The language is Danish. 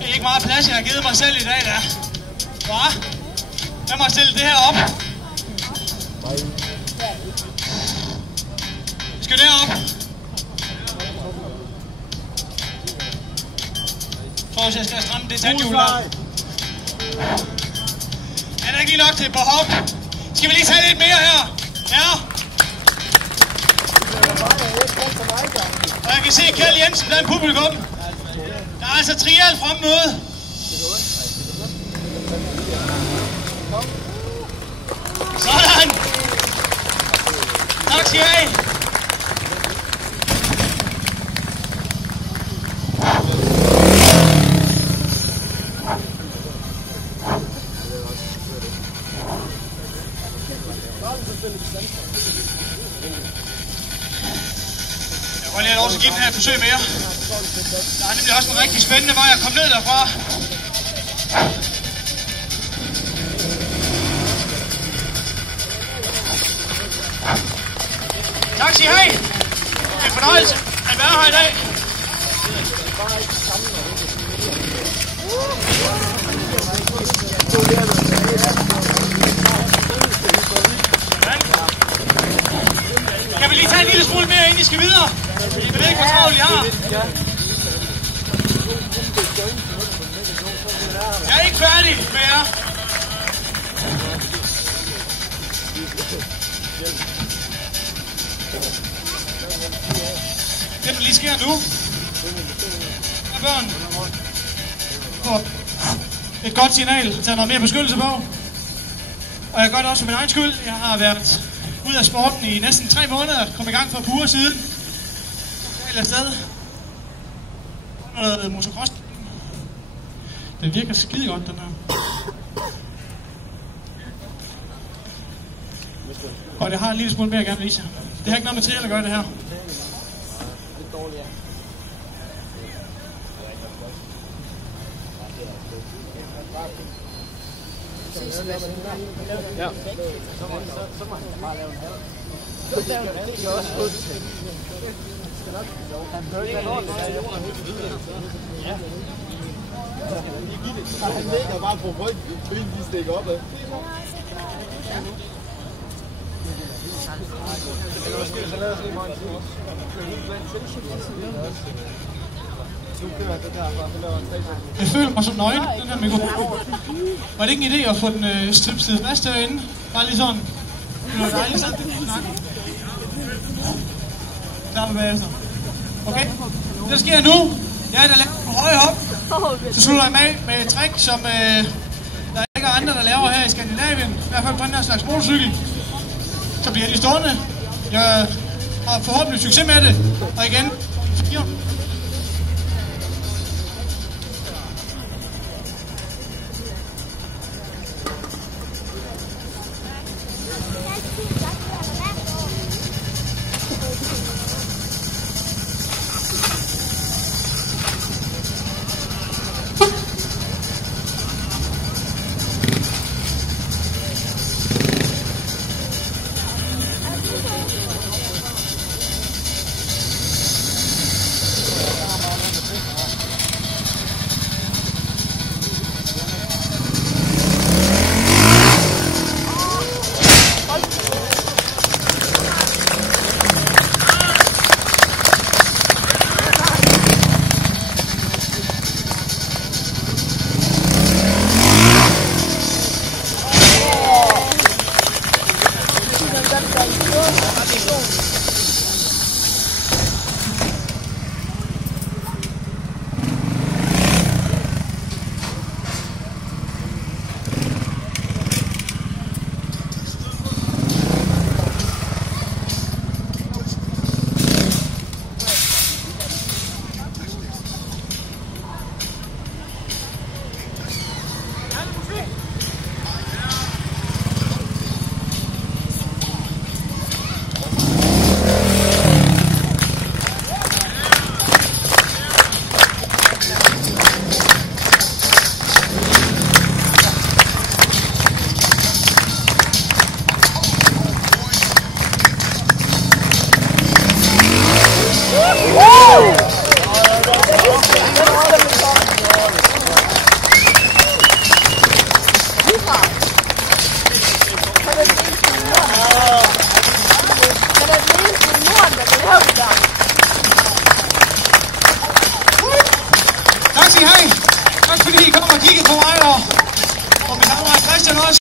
Det er ikke meget plads, jeg har givet mig selv i dag, der. Hvad? Lad mig stille det her op. Vi skal derop. Så jeg skal stramme det tandhjul der. Er der ikke lige nok til et par hop? Skal vi lige tage lidt mere her? Ja. Og jeg kan se Kjeld Jensen blandt publikum. Der er altså trial frem noget. Sådan. Tak skal I have. Jeg vil lige have lov til at give den her et forsøg mere. Der er nemlig også en rigtig spændende vej at komme ned derfra. Tak skal I have. Det er en fornøjelse at være her i dag. Kan vi lige tage en lille smule mere, inden I skal videre? Jeg ved ikke, hvor travlt I har. Jeg er ikke færdig med jer. Det, der lige sker nu, er børn. Et godt signal, tage noget mere beskyttelse på. Og jeg gør det også for min egen skyld. Jeg har været ud af sporten i næsten 3 måneder. Kom i gang for et par uger siden. Jeg er afsted. Noget motocross. Den virker skide godt, den her. Og det har en lille smule mere, jeg gerne vil vise jer. Det har ikke noget materiale at gøre, det her. Ja. Så må han bare lave en halv. Det er også godt. Han bør ikke have lov til at lave en ja. Han ligger bare på ryggen, benene de stikker opad. Jeg føler mig som nøgen, den her mikrofon. Var det ikke en idé at få den stripside fast derinde? Bare lige sådan. Det var dejligt sådan. Klar bagefter. Okay, det der sker nu, jeg er der laver på høje hop. Så slutter jeg mig med et trick, som der ikke er andre, der laver her i Skandinavien. I hvert fald på den her slags motorcykel. Så bliver de stående. Jeg har forhåbentlig succes med det. Og igen, 4. I have. Tak fordi I kom og kiggede på mig, og min kammerat Christian også.